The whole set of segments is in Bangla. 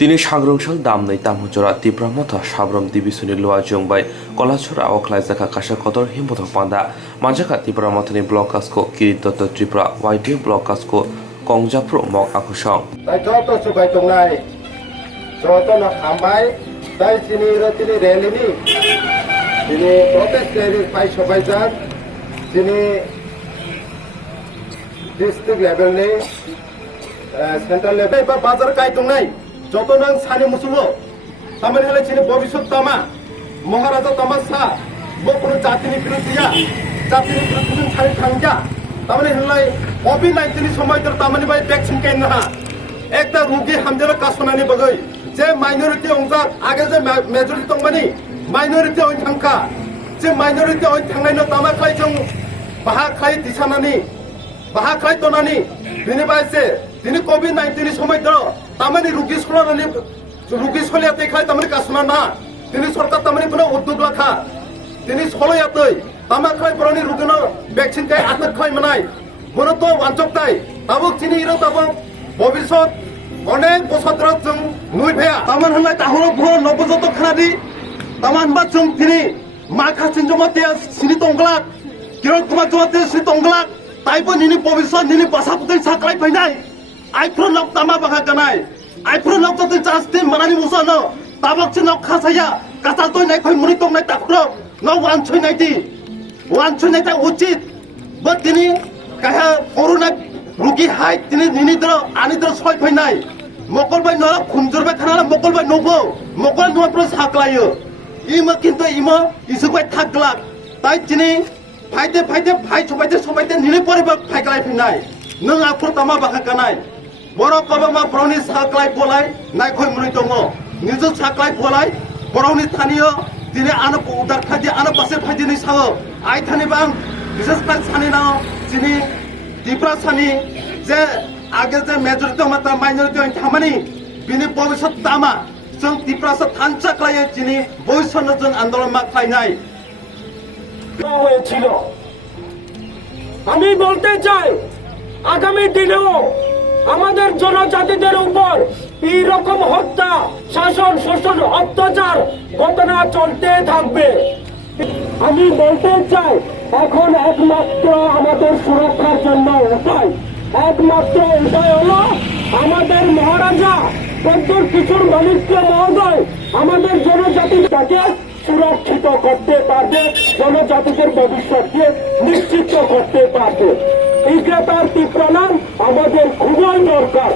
Tini Shangrungsal Damnai Tamujora Dibramota Shabram Dibisuni Lua Jungbai Kolachura Oklaizaka Kasha Kotor Himboto Panda Majaka Dibramotani Blockasko Kiritoto Tripra YD Blockasko Kongjapro Mok Akushong. Dai Joto Subai Tungai Joto na Hambai Dai Sini Rotini Relini Sini Protest Rally Pai Shobaijan Sini District level ni Central level Bazar Kai Tungai যত নাং সানি মুসুলো তামানে হলে চিনি ভবিষ্যৎ তামা মহারাজা তামাসা বকনো জাতিনি বিরুদ্ধিয়া জাতিনি বিরুদ্ধে ছাড়ি থাঙ্গা তামানে হলাই কোভিড-19 সময় তোর তামানে বাই ভ্যাকসিন কেন না একটা রোগী হামদেরা কাসনানি বগৈ যে মাইনরিটি অংজা আগে যে মেজরিটি তংবানি মাইনরিটি অই থাঙ্কা যে মাইনরিটি অই থাঙ্গাইনো তামা খাই जों বাহা খাই দিছানানি বাহা খাই তনানি দিনে বাইছে দিনে কোভিড-19 সময় তোর তামানি রুগী সলানি রুগী সলিয়াতে খাই তামানি কাসনা না তিনি সরকার তামানি কোনো উদ্যোগ রাখা তিনি সলায়াতে তামা খাই পরানি রুগীনো ভ্যাকসিন খাই আতক খাই মানাই বড় তো ওয়ানচকতাই তাবক চিনি ইরো তাবক ভবিষ্যৎ অনেক বছর जों নুই ভেয়া তামান হলাই তাহর ভর নবজত খানাদি তামান বা जों তিনি মাখা চিনজমাতে সিনি তংগলাক কিরণ কুমার জমাতে সিনি তংগলাক তাইবো নিনি ভবিষ্যৎ নিনি বাসাপুতে সাকলাই ফাইনাই আইফ্রন লক তামা বাখা কানাই আইফ্রন লক তো জাস্তি মানানি মুসানো তাবক ছে নক খাসায়া কাতা তই নাই কই মুনি তং নাই তাখরো ন ওয়ান ছয় নাইতি ওয়ান ছয় নাইতা উচিত বা তিনি কাহা করোনা রোগী হাই তিনি নিনি দর আনি দর ছয় ফাইনাই মকল বাই ন খুনজুর বাই খানা মকল বাই নবো মকল ন প্র সাকলায়ো ইমা কিন্তু ইমা ইসু বাই থাকলাক তাই তিনি ফাইতে ফাইতে ফাই সবাইতে নিনি পরিবা ফাইকলাই ফাইনাই নং আফর তামা বাখা কানাই বড় কবমা ব্রনি সাকলাই বলাই নাই কই মুনি দङ নিজ সাকলাই বলাই বড়নি স্থানীয় দিনে আনো উদার খাদি আনো পাশে ফাইদিনি সাও আই থানি বাং বিশেষ করে সানি নাও যিনি ত্রিপুরা সানি যে আগে যে মেজরিটি মাত্রা মাইনরিটি থামানি বিনি ভবিষ্যৎ তামা जों ত্রিপুরা থান চাকলাই যিনি ভবিষ্যৎ जों আন্দোলন মা খাইনাই হয়েছিল আমি বলতে চাই আগামী দিনেও আমাদের জনজাতিদের উপর এই রকম হত্যা শাসন শোষণ অত্যাচার ঘটনা চলতে থাকবে আমি বলতে চাই এখন একমাত্র আমাদের সুরক্ষার জন্য উপায় একমাত্র উপায় হলো আমাদের মহারাজা প্রত্যেক কিছুর মালিক্য মহোদয় আমাদের জনজাতিটাকে সুরক্ষিত করতে পারবে জনজাতিদের ভবিষ্যৎকে নিশ্চিত করতে পারবে এই গ্রেটার ত্রিপ্রাণ আমাদের খুবই দরকার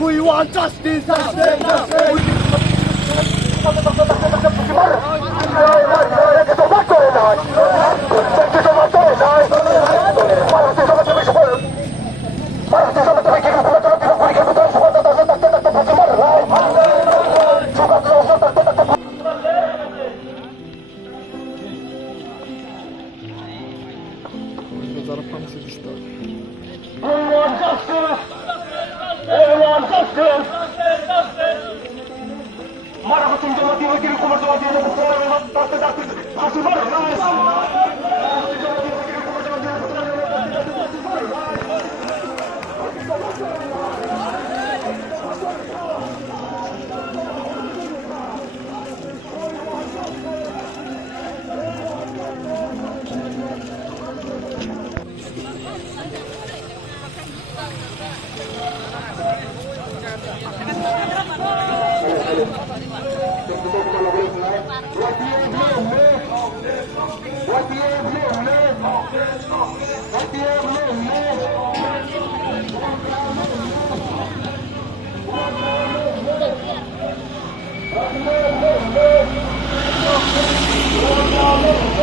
We want justice, justice, যারা ফার্মাসিস্ট What